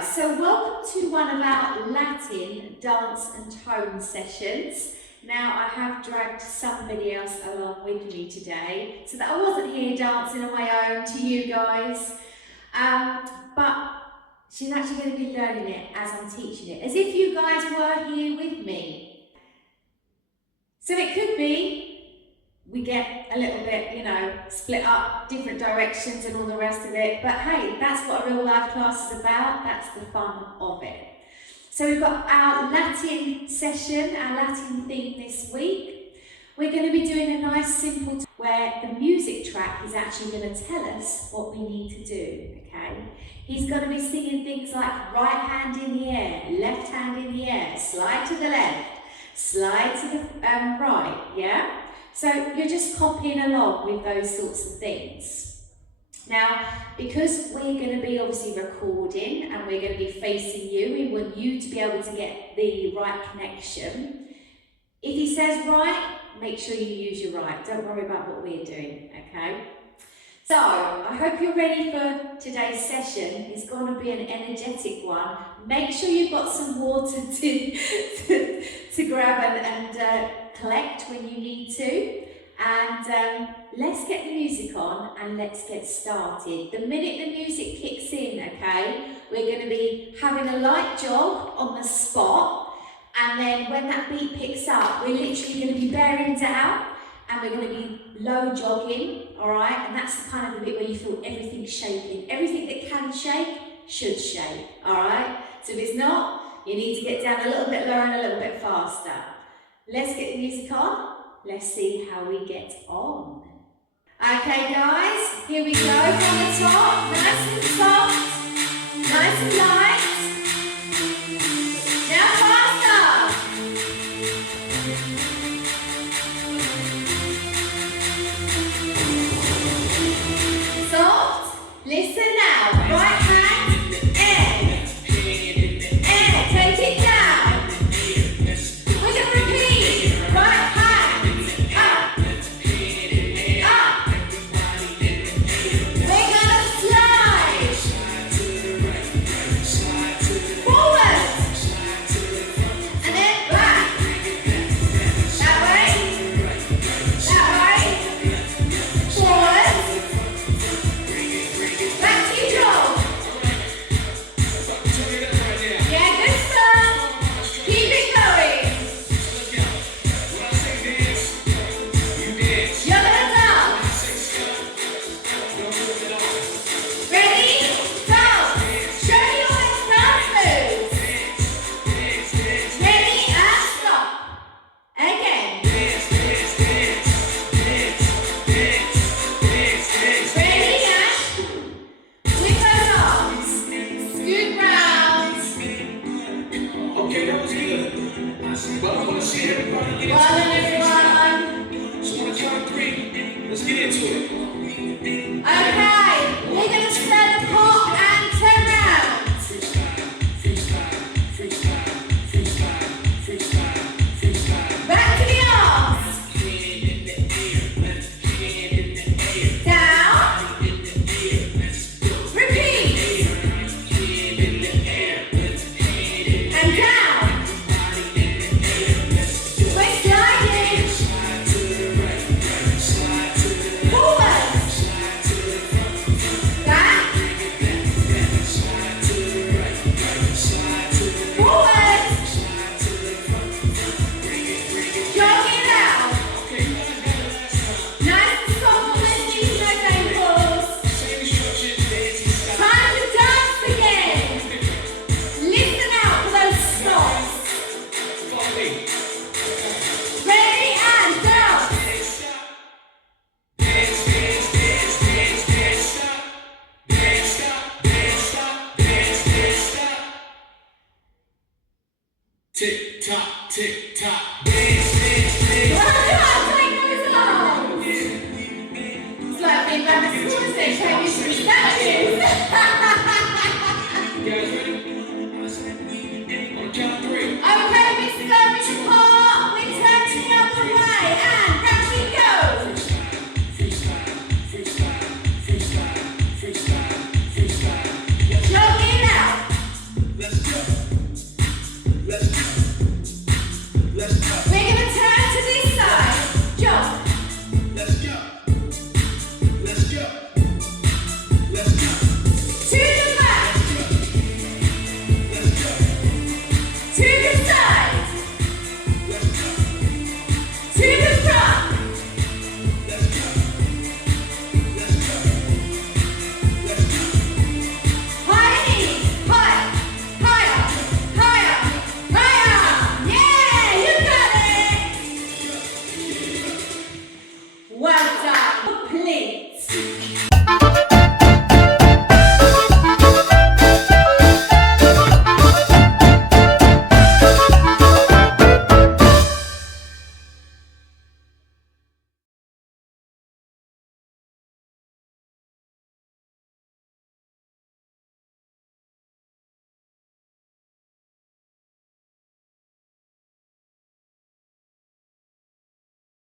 guys, so welcome to one of our Latin dance and tone sessions. Now I have dragged somebody else along with me today so that I wasn't here dancing on my own to you guys, but she's actually going to be learning it as I'm teaching it, as if you guys were here with me. So it could be we get a little bit, you know, split up, different directions and all the rest of it. But hey, that's what a real life class is about. That's the fun of it. So we've got our Latin session, our Latin theme this week. We're going to be doing a nice simple where the music track is actually going to tell us what we need to do, okay? He's going to be singing things like right hand in the air, left hand in the air, slide to the left, slide to the right, yeah? So you're just copying along with those sorts of things. Now, because we're going to be obviously recording and we're going to be facing you, we want you to be able to get the right connection. If he says right, make sure you use your right. Don't worry about what we're doing, okay? So, I hope you're ready for today's session. It's going to be an energetic one. Make sure you've got some water to grab and collect when you need to. And let's get the music on and let's get started. The minute the music kicks in, okay, we're going to be having a light jog on the spot. And then when that beat picks up, we're literally going to be bearing down and we're going to be low jogging, all right? And that's the kind of the bit where you feel everything shaking. Everything that can shake should shake, all right? So if it's not, you need to get down a little bit lower and a little bit faster. Let's get the music on. Let's see how we get on. Okay, guys, here we go from the top. Nice and soft, nice and light. Now faster. Soft. Listen now. Right hand, air. Air. Take it down. We're going to repeat. Right hand, up. Up. We're going to slide. Forward. And then back. That way. That way. Forward. Back to your jog. Yeah, good stuff. Keep it going. You're gonna dance. Ready? Dance. Show me your next dance moves. Ready and stop. Again. Ready and with those arms. Scoot round. Okay, that was good. But I want to see everybody get Well into done, everyone. it. So on the count of three, let's get into it. Okay, we're going to spread apart and turn around. Freestyle, freestyle, freestyle, freestyle, freestyle, freestyle. Back to the arms. Hand in the air, left hand in the air. Down. Hand in the air, let's go. Repeat. Hand in the air, left hand in the And down. body in the air, let's go. We're sliding. Slide to the right, slide to the left, Forward. slide to the front, Back. slide to the right, slide to the Forward. slide to the front, bring it. Jogging out. Okay, you guys got it last time. Nice and soft listening to those ankles. Same instructions, dancing style. Time to dance again. Listen out for those stops. Follow me. Ready and dance. Dance, dance, dance, dance, dance, stop. Dance, stop, dance, stop, dance, dance, stop. Tick tock, dance, dance, dance. Well done.